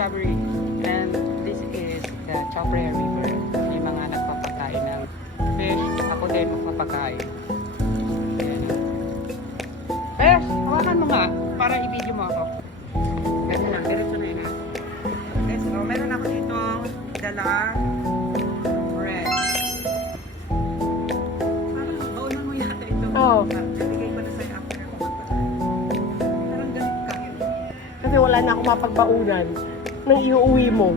Discovery. And this is the Chopra River. May mga nagpapakain ng fish. Ako din magpapakain. Ayan. Bes, hawakan mo nga para i-video mo ako. Ganyan lang, diretso na yun. Okay, so meron ako dito dalang bread. Parang baunan mo yata ito. Oo. Nabigay ko na sa'yo after ako. Parang galit ka. Kasi wala na akong mapagbaunan nang iuwi mo.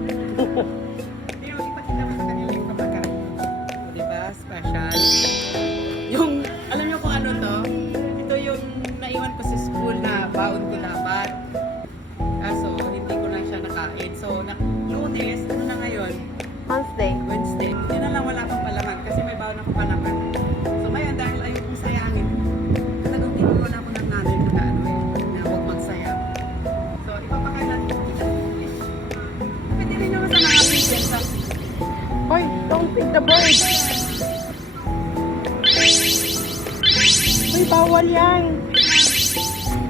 Pero ipakita mo sa kanila yung kapagkain. Diba? Special. Yung, alam niyo kung ano to? Ito yung naiwan ko sa school na baon ko dapat. Kaso, hindi ko lang siya nakain. So, Lunes, ano na ngayon? Wednesday. Yun na lang wala pang palaman kasi may baon ako palaman. So, ngayon dahil ayaw kong sayangin, talagang tinuruan ako ng nanay ko na ano eh, na huwag magsayang. So, ipapakain natin yung kita. Pwede rin naman sa mga pigeons ha. Hoy, don't feed the bird. Hoy, bawal yan.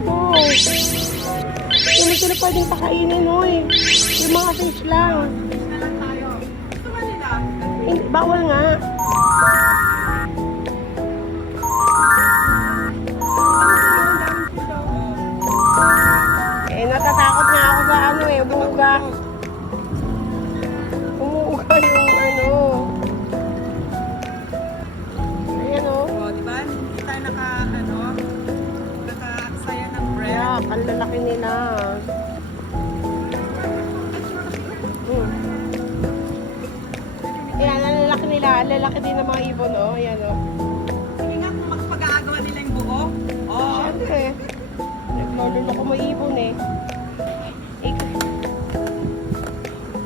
No. Hindi sila pwedeng pakainin, hoy. Yung mga fish lang. Fish na lang tayo. Gusto ba nila? Hindi, bawal nga. Eh, natatakot nga ako sa ano eh, buga. Umuuga yung ano. Ayan o. O, di ba? Hindi tayo nakasaya ng bread. Yeah, panlalaki nila. Ayan, ang lalaki nila. Ang lalaki din ng mga ibon, oh. Ayan, oh. Sige nga kung magpag-aagawa nila yung buo. Oo. Siyempre. Naglololo ko mo ibon, eh.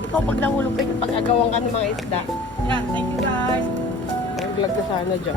Ikaw, pag nahulog kayo, pag-agawan ka ng mga isda. Yan, thank you guys. Naglag na sana dyan.